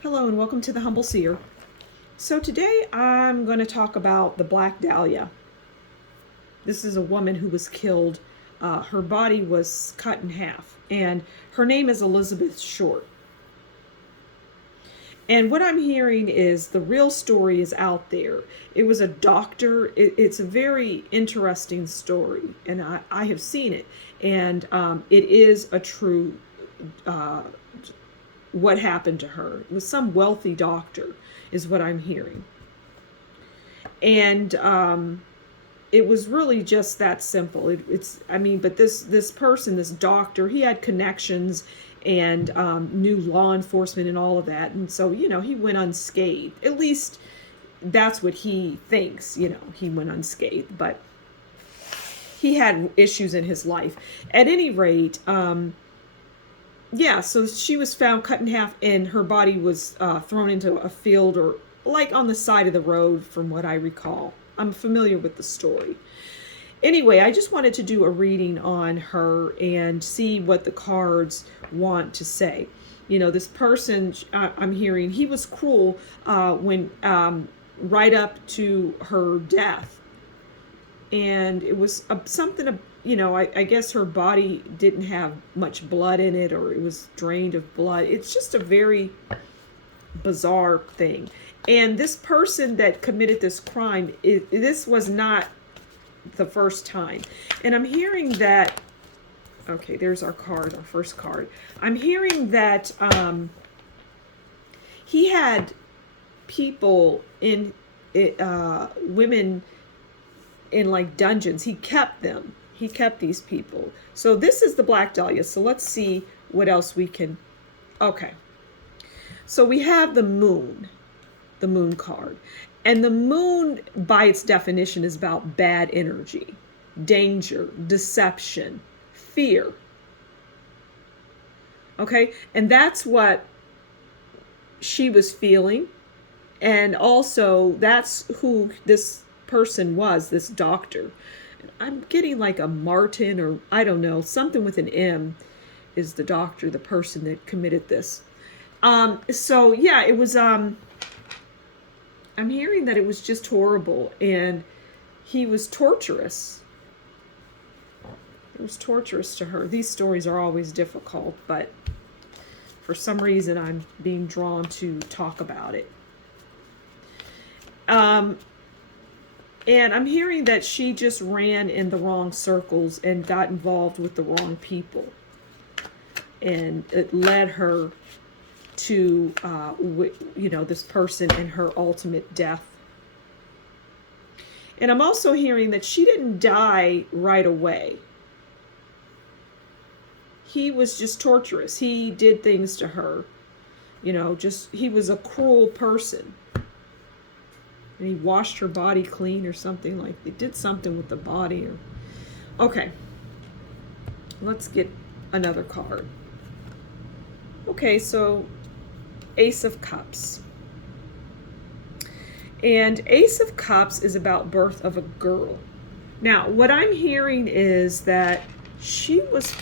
Hello and welcome to the Humble Seer. So today I'm going to talk about the Black Dahlia. This is a woman who was killed. Her body was cut in half, and her name is Elizabeth Short. And what I'm hearing is the real story is out there. It was a doctor. It's a very interesting story, and I have seen it. And it is a true what happened to her. It was some wealthy doctor, is what I'm hearing. And it was really just that simple. But this person, this doctor, he had connections and knew law enforcement and all of that. And so, he went unscathed. At least that's what he thinks, he went unscathed. But he had issues in his life. At any rate, so she was found cut in half and her body was thrown into a field or like on the side of the road, from what I recall. I'm familiar with the story. Anyway, I just wanted to do a reading on her and see what the cards want to say. This person I'm hearing, he was cruel when right up to her death. And it was something, I guess her body didn't have much blood in it, or it was drained of blood. It's just a very bizarre thing. And this person that committed this crime, this was not the first time. And I'm hearing that, okay, there's our card, our first card. I'm hearing that he had people in women in like dungeons. He kept them. He kept these people. So this is the Black Dahlia. So let's see what else we can. Okay. So we have the moon card. And the moon, by its definition, is about bad energy, danger, deception, fear. Okay? And that's what she was feeling. And also, that's who this person was, this doctor. I'm getting like a Martin, or I don't know, something with an M is the doctor, the person that committed this. It was, I'm hearing that it was just horrible, and he was torturous. It was torturous to her. These stories are always difficult, but for some reason I'm being drawn to talk about it. And I'm hearing that she just ran in the wrong circles and got involved with the wrong people. And it led her to, this person and her ultimate death. And I'm also hearing that she didn't die right away. He was just torturous. He did things to her. He was a cruel person. And he washed her body clean or something, like they did something with the body. Okay. Let's get another card. Okay, so Ace of Cups. And Ace of Cups is about birth of a girl. Now, what I'm hearing is that she was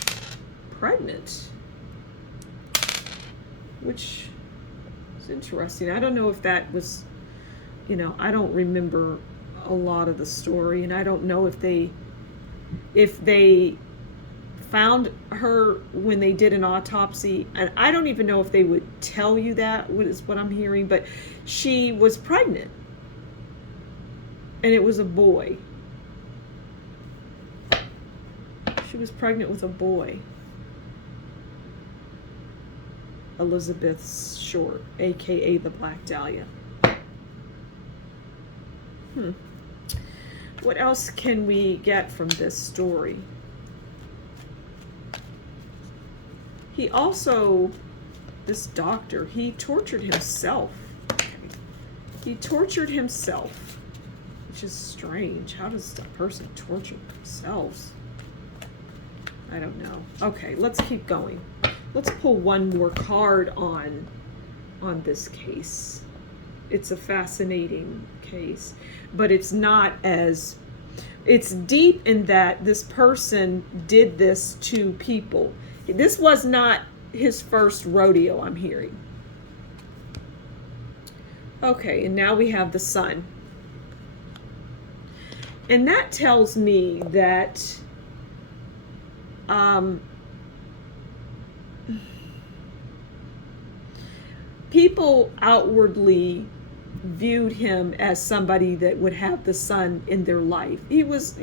pregnant, which is interesting. I don't know if that was, I don't remember a lot of the story, and I don't know if they found her when they did an autopsy, and I don't even know if they would tell you that, is what I'm hearing, but she was pregnant, and it was a boy. She was pregnant with a boy. Elizabeth Short, aka the Black Dahlia. What else can we get from this story? He also, this doctor, he tortured himself. He tortured himself, which is strange. How does a person torture themselves? I don't know. Okay, let's keep going. Let's pull one more card on this case. It's a fascinating case, but it's not as, it's deep in that this person did this to people. This was not his first rodeo, I'm hearing. Okay, and now we have the sun. And that tells me that people outwardly viewed him as somebody that would have the sun in their life. He was,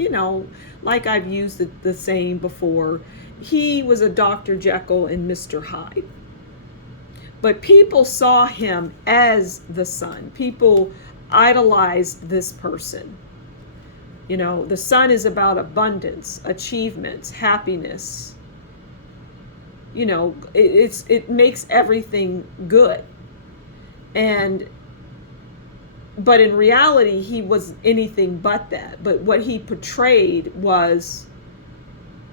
like I've used the saying before, he was a Dr. Jekyll and Mr. Hyde. But people saw him as the sun. People idolized this person. The sun is about abundance, achievements, happiness. It makes everything good. But in reality, he was anything but that. But what he portrayed was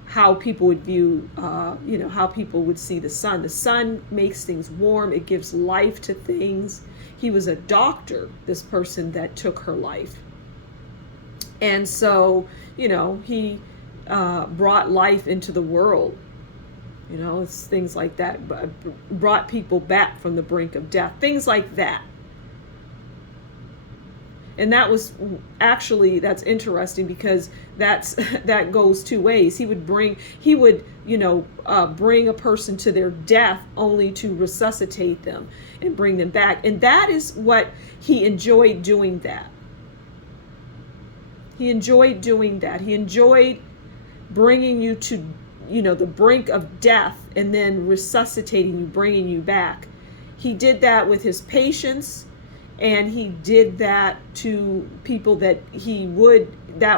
how people would view, how people would see the sun. The sun makes things warm. It gives life to things. He was a doctor, this person that took her life. And so, he brought life into the world. It's things like that. Brought people back from the brink of death. Things like that. And that's interesting because that goes two ways. He would bring a person to their death only to resuscitate them and bring them back. And that is what he enjoyed doing that. He enjoyed doing that. He enjoyed bringing you to, the brink of death and then resuscitating you, bringing you back. He did that with his patients. And he did that to people that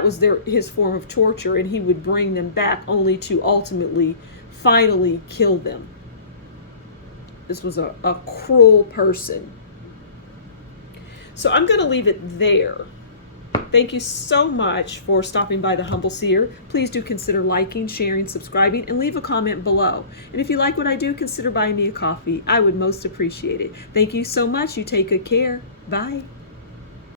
was his form of torture, and he would bring them back only to finally kill them. This was a cruel person. So I'm going to leave it there. Thank you so much for stopping by the Humble Seer. Please do consider liking, sharing, subscribing, and leave a comment below. And if you like what I do, consider buying me a coffee. I would most appreciate it. Thank you so much. You take good care. Bye.